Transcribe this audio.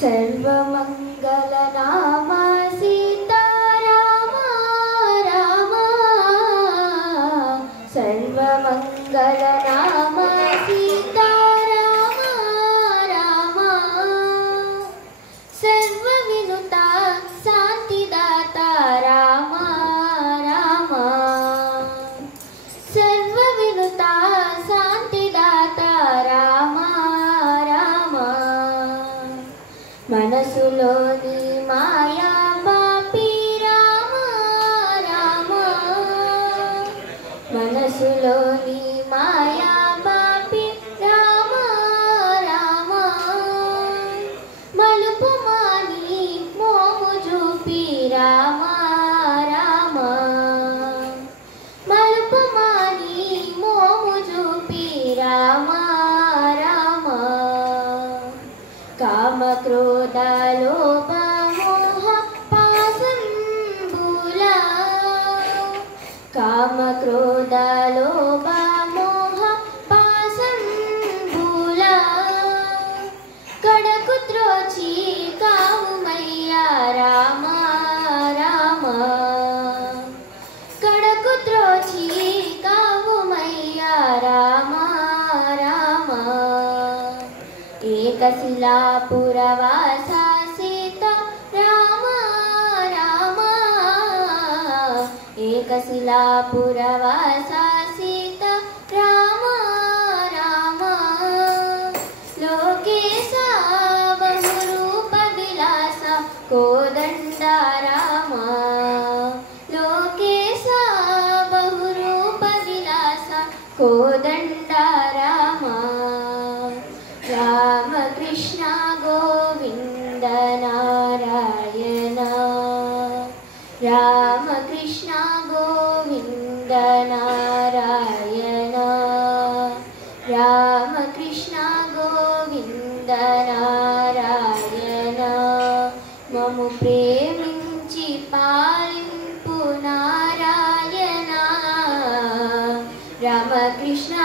सर्वमङ्गलनामा सीतारामा रामा सर्वमङ्गलनामा सीतारामा रामा सर्वविनुता शान्तिदाता रामा रामा सर्वविनुता शान्तिदाता रामा మనసులోని మాయా బాపి రామ రామ మనసులోని మాయా బాపి రామ రామ మలుపు మాని మోము చూపి రామ రామ మలుపు మాని మోము చూపి రామ काम क्रोध लोभ मोह पाशंबुला काम क्रोध लोभ मोह पाशंबुला कड़कु त्रोची कावु मैया राम राम कड़कु त्रोची कावु मैया राम राम एकशिलापुरवासा सीता राम राम एकशिलापुरवासा सीता राम राम लोकेशा बहुरूप विलासा कोदंड राम लोकेशा बहुरूप विलासा कोदंड राम राम कृष्ण गोविंद नारायण राम कृष्ण गोविंद नारायण राम कृष्ण गोविंद नारायण मम प्रेमिंచి पालिंपु नारायण राम कृष्ण